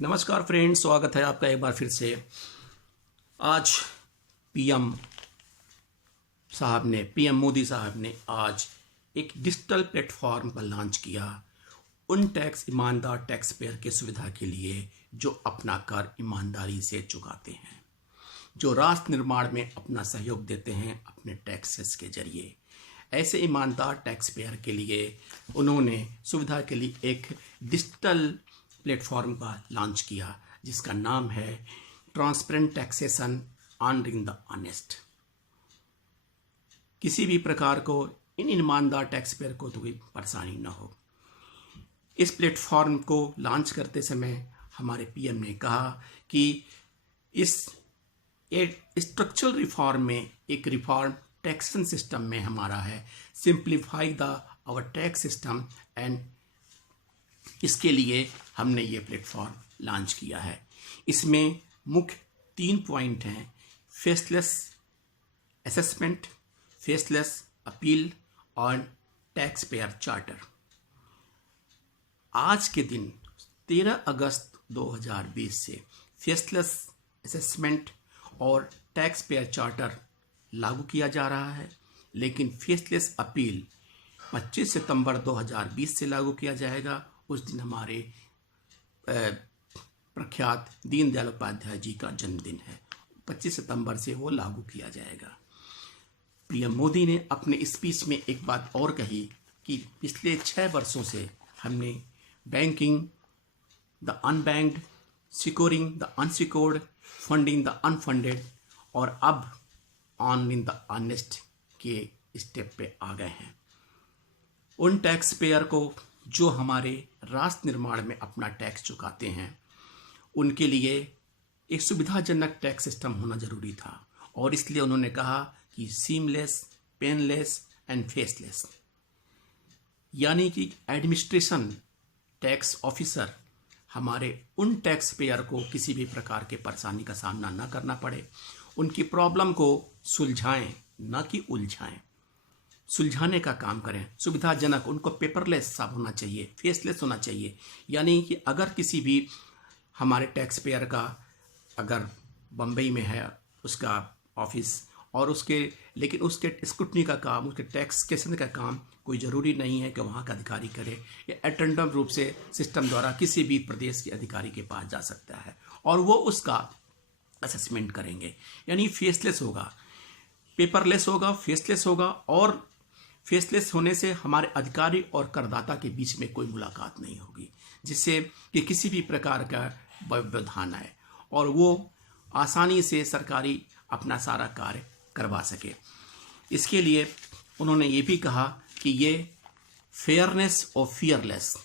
नमस्कार फ्रेंड्स, स्वागत है आपका एक बार फिर से। आज पीएम मोदी साहब ने आज एक डिजिटल प्लेटफॉर्म पर लॉन्च किया उन ईमानदार टैक्स पेयर की सुविधा के लिए जो अपना कर ईमानदारी से चुकाते हैं, जो राष्ट्र निर्माण में अपना सहयोग देते हैं अपने टैक्सेस के जरिए। ऐसे ईमानदार टैक्स पेयर के लिए उन्होंने सुविधा के लिए एक डिजिटल प्लेटफॉर्म का लॉन्च किया जिसका नाम है transparent taxation honouring the honest. किसी भी प्रकार को इन ईमानदार टैक्स पेयर को तो कोई परेशानी न हो। इस प्लेटफॉर्म को लॉन्च करते समय हमारे पीएम ने कहा कि इस एक स्ट्रक्चरल रिफॉर्म में एक रिफॉर्म टैक्सेशन सिस्टम में हमारा है, simplify the our tax system, and इसके लिए हमने ये प्लेटफॉर्म लॉन्च किया है। इसमें मुख्य 3 पॉइंट हैं: फेसलेस असेसमेंट, फेसलेस अपील और टैक्स पेयर चार्टर। आज के दिन 13 अगस्त 2020 से फेसलेस असेसमेंट और टैक्स पेयर चार्टर लागू किया जा रहा है, लेकिन फेसलेस अपील 25 सितंबर 2020 से लागू किया जाएगा। उस दिन हमारे प्रख्यात दीनदयाल उपाध्याय जी का जन्मदिन है। 25 सितंबर से वो लागू किया जाएगा। पीएम मोदी ने अपने स्पीच में एक बात और कही कि पिछले 6 वर्षों से हमने banking the unbanked, securing the unsecured, funding the unfunded और अब ऑनरिंग द ऑनेस्ट के स्टेप पे आ गए हैं। उन टैक्स पेयर को जो हमारे राष्ट्र निर्माण में अपना टैक्स चुकाते हैं, उनके लिए एक सुविधाजनक टैक्स सिस्टम होना जरूरी था और इसलिए उन्होंने कहा कि सीमलेस, पेनलेस एंड फेसलेस, यानी कि एडमिनिस्ट्रेशन टैक्स ऑफिसर हमारे उन टैक्स पेयर को किसी भी प्रकार के परेशानी का सामना न करना पड़े, उनकी प्रॉब्लम को सुलझाएं न कि उलझाएं, सुलझाने का काम करें। सुविधाजनक, उनको पेपरलेस सब होना चाहिए, फेसलेस होना चाहिए। यानी कि अगर किसी भी हमारे टैक्स पेयर का अगर बम्बई में है उसका ऑफिस और लेकिन उसके स्क्रूटनी का काम, उसके टैक्सेशन का काम कोई ज़रूरी नहीं है कि वहाँ का अधिकारी करे। या अटेंडम रूप से सिस्टम द्वारा किसी भी प्रदेश के अधिकारी के पास जा सकता है और वो उसका असेसमेंट करेंगे। यानी फेसलेस होगा, पेपरलेस होगा, फेसलेस होगा। और फेसलेस होने से हमारे अधिकारी और करदाता के बीच में कोई मुलाकात नहीं होगी, जिससे कि किसी भी प्रकार का व्यवधान आए और वो आसानी से सरकारी अपना सारा कार्य करवा सके। इसके लिए उन्होंने ये भी कहा कि ये फेयरनेस और फियरलेस,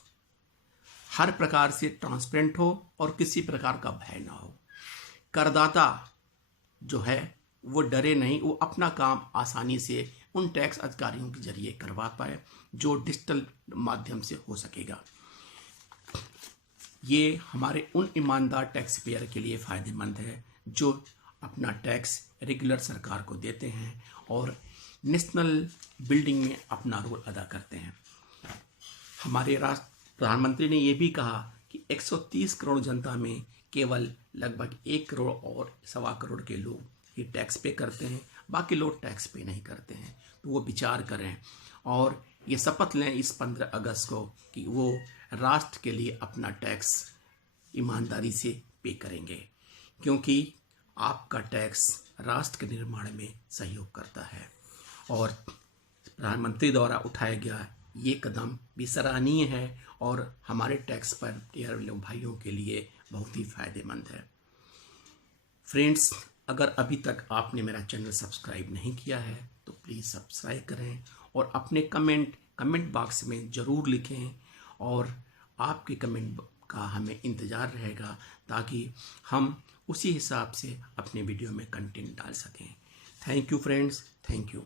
हर प्रकार से ट्रांसपेरेंट हो और किसी प्रकार का भय ना हो। करदाता जो है वो डरे नहीं, वो अपना काम आसानी से उन टैक्स अधिकारियों के जरिए करवा पाए जो डिजिटल माध्यम से हो सकेगा। ये हमारे उन ईमानदार टैक्स पेयर के लिए फ़ायदेमंद है जो अपना टैक्स रेगुलर सरकार को देते हैं और नेशनल बिल्डिंग में अपना रोल अदा करते हैं। हमारे प्रधानमंत्री ने ये भी कहा कि 130 करोड़ जनता में केवल लगभग 1 करोड़ और 1.25 करोड़ के लोग ये टैक्स पे करते हैं, बाकी लोग टैक्स पे नहीं करते हैं। तो वो विचार करें और ये शपथ लें इस 15 अगस्त को कि वो राष्ट्र के लिए अपना टैक्स ईमानदारी से पे करेंगे, क्योंकि आपका टैक्स राष्ट्र के निर्माण में सहयोग करता है। और प्रधानमंत्री द्वारा उठाया गया ये कदम भी सराहनीय है और हमारे टैक्स पेयर भाइयों के लिए बहुत ही फायदेमंद है। फ्रेंड्स, अगर अभी तक आपने मेरा चैनल सब्सक्राइब नहीं किया है तो प्लीज़ सब्सक्राइब करें और अपने कमेंट बॉक्स में ज़रूर लिखें और आपके कमेंट का हमें इंतज़ार रहेगा ताकि हम उसी हिसाब से अपने वीडियो में कंटेंट डाल सकें। Thank you friends, thank you.